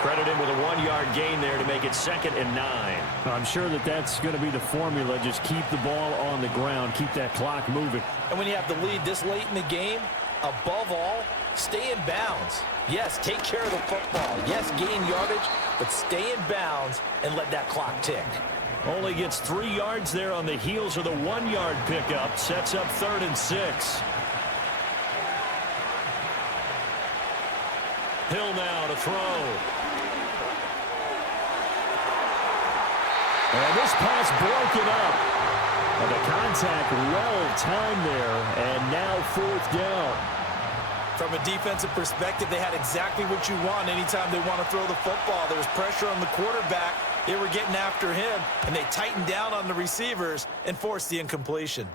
Credit him with a 1-yard gain there to make it 2nd and 9. I'm sure that that's going to be the formula. Just keep the ball on the ground. Keep that clock moving. And when you have the lead this late in the game, above all, Stay in bounds. Yes, take care of the football. Yes, gain yardage, but stay in bounds and let that clock tick. Only gets 3 yards there on the heels of the 1-yard pickup. Sets up 3rd and 6. Hill now to throw. And this pass broken up. And the contact well timed there. And now 4th down. From a defensive perspective, they had exactly what you want anytime they want to throw the football. There was pressure on the quarterback. They were getting after him, and they tightened down on the receivers and forced the incompletion.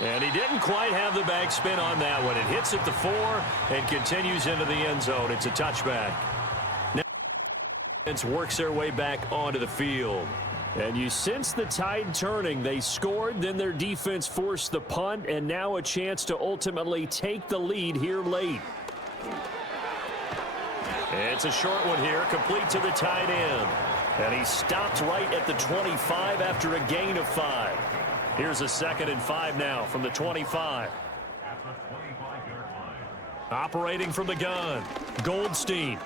And he didn't quite have the backspin on that one. It hits at the 4 and continues into the end zone. It's a touchback. Now, defense works their way back onto the field. And you sense the tide turning. They scored, then their defense forced the punt, and now a chance to ultimately take the lead here late. It's a short one here, complete to the tight end. And he stopped right at the 25 after a gain of 5. Here's a 2nd and 5 now from the 25. Operating from the gun, Goldstein.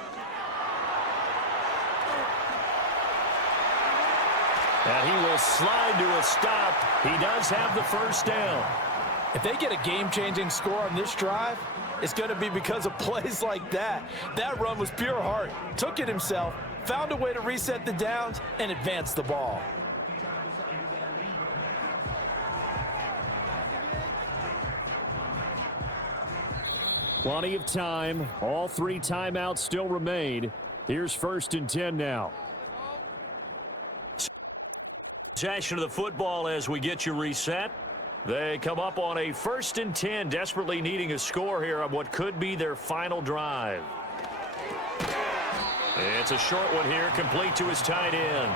And he will slide to a stop. He does have the 1st down. If they get a game-changing score on this drive, it's going to be because of plays like that. That run was pure heart. Took it himself, found a way to reset the downs, and advance the ball. Plenty of time. All 3 timeouts still remain. Here's 1st and 10 now. Possession of the football as we get you reset. They come up on a 1st and 10, desperately needing a score here on what could be their final drive. It's a short one here, complete to his tight end.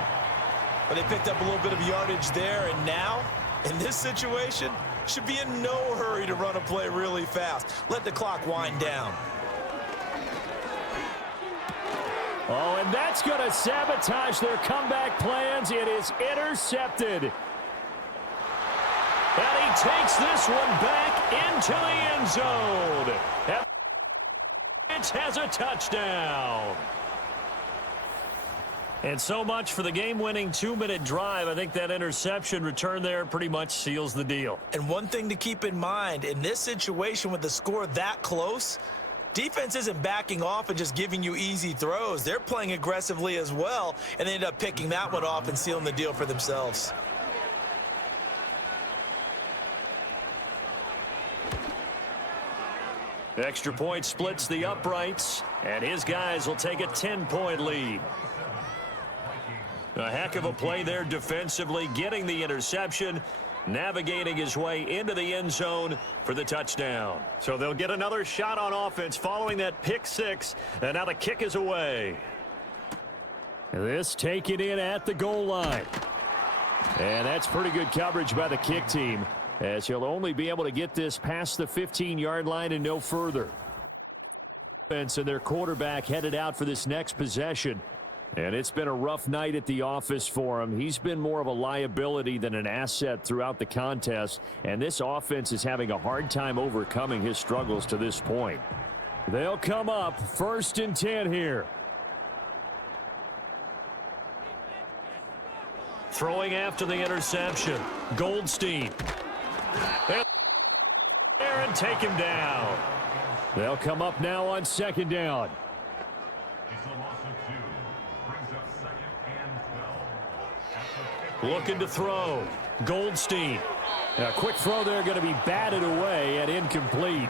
But they picked up a little bit of yardage there, and now, in this situation, should be in no hurry to run a play really fast. Let the clock wind down. Oh, and that's going to sabotage their comeback plans. It is intercepted. And he takes this one back into the end zone. It has a touchdown. And so much for the game-winning 2-minute drive. I think that interception return there pretty much seals the deal. And one thing to keep in mind, in this situation with the score that close, defense isn't backing off and just giving you easy throws. They're playing aggressively as well, and they end up picking that one off and sealing the deal for themselves. Extra point splits the uprights, and his guys will take a 10-point lead. A heck of a play there defensively, getting the interception, navigating his way into the end zone for the touchdown. So they'll get another shot on offense following that pick 6, and now the kick is away. This taken in at the goal line. And that's pretty good coverage by the kick team, as he'll only be able to get this past the 15-yard line and no further. And their quarterback headed out for this next possession. And it's been a rough night at the office for him. He's been more of a liability than an asset throughout the contest. And this offense is having a hard time overcoming his struggles to this point. They'll come up 1st and 10 here. Throwing after the interception. Goldstein. And take him down. They'll come up now on 2nd down. Looking to throw. Goldstein. A quick throw there, going to be batted away and incomplete.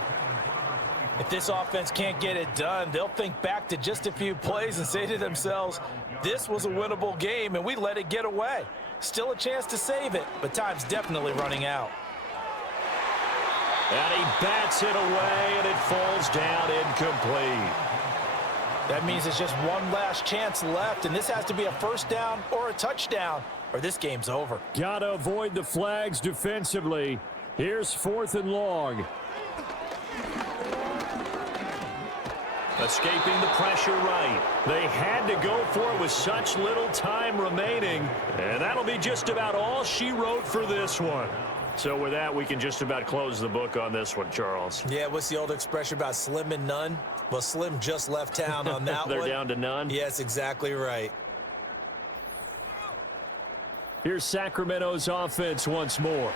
If this offense can't get it done, they'll think back to just a few plays and say to themselves, this was a winnable game and we let it get away. Still a chance to save it, but time's definitely running out. And he bats it away, and it falls down incomplete. That means it's just one last chance left, and this has to be a 1st down or a touchdown, or this game's over. Got to avoid the flags defensively. Here's 4th and long. Escaping the pressure right. They had to go for it with such little time remaining, and that'll be just about all she wrote for this one. So with that, we can just about close the book on this one, Charles. Yeah, what's the old expression about slim and none? Well, Slim just left town on that They're one. down to none? Yes, exactly right. Here's Sacramento's offense once more.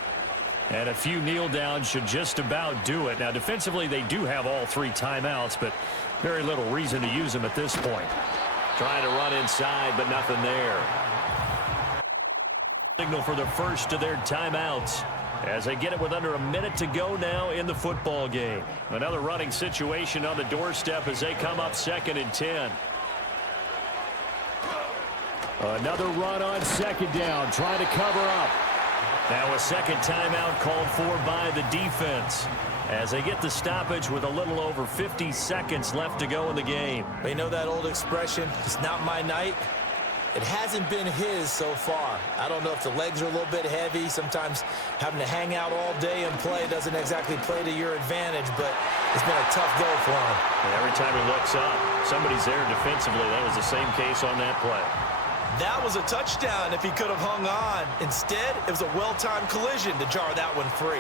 And a few kneel downs should just about do it. Now, defensively, they do have all 3 timeouts, but very little reason to use them at this point. Trying to run inside, but nothing there. Signal for the first of their timeouts as they get it with under a minute to go now in the football game. Another running situation on the doorstep as they come up 2nd and 10. Another run on 2nd down, trying to cover up. Now a second timeout called for by the defense as they get the stoppage with a little over 50 seconds left to go in the game. But you know that old expression, it's not my night? It hasn't been his so far. I don't know if the legs are a little bit heavy. Sometimes having to hang out all day and play doesn't exactly play to your advantage, but it's been a tough go for him. And every time he looks up, somebody's there defensively. That was the same case on that play. That was a touchdown if he could have hung on. Instead, it was a well-timed collision to jar that one free.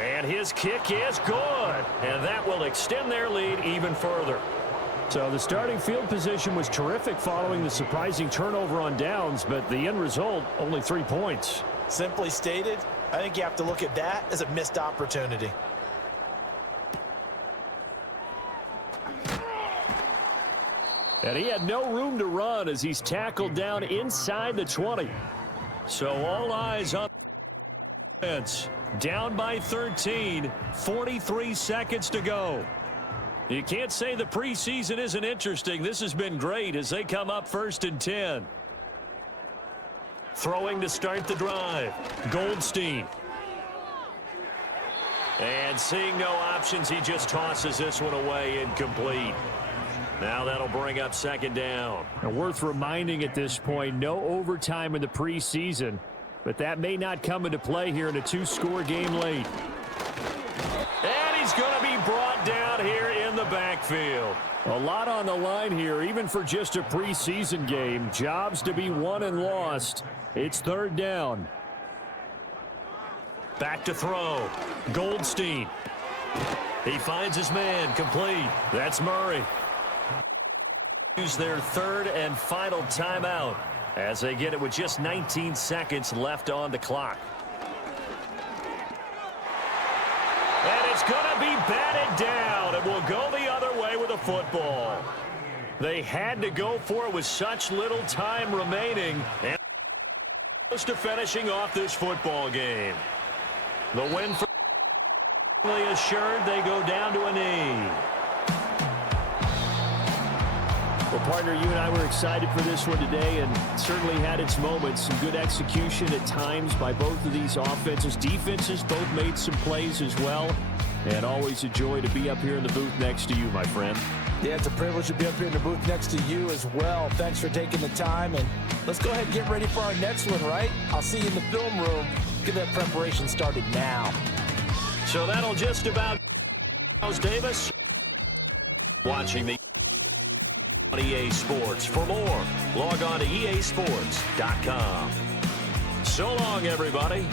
And his kick is good. And that will extend their lead even further. So the starting field position was terrific following the surprising turnover on downs, but the end result, only 3 points. Simply stated, I think you have to look at that as a missed opportunity. And he had no room to run as he's tackled down inside the 20. So all eyes on offense. Down by 13, 43 seconds to go. You can't say the preseason isn't interesting. This has been great as they come up 1st and 10. Throwing to start the drive. Goldstein. And seeing no options, he just tosses this one away, incomplete. Now that'll bring up 2nd down. And worth reminding at this point, no overtime in the preseason, but that may not come into play here in a 2-score game late. And he's going to be brought down here in the backfield. A lot on the line here, even for just a preseason game. Jobs to be won and lost. It's 3rd down. Back to throw. Goldstein. He finds his man, complete. That's Murray. Use their 3rd and final timeout as they get it with just 19 seconds left on the clock. And it's going to be batted down. It will go the other way with a football. They had to go for it with such little time remaining. And close to finishing off this football game. The win for assured. They go down to a knee. Well, partner, you and I were excited for this one today and certainly had its moments. Some good execution at times by both of these offenses. Defenses both made some plays as well. And always a joy to be up here in the booth next to you, my friend. Yeah, it's a privilege to be up here in the booth next to you as well. Thanks for taking the time, and let's go ahead and get ready for our next one, right? I'll see you in the film room. Get that preparation started now. So that'll just about Davis watching the EA Sports. For more, log on to easports.com. So long, everybody.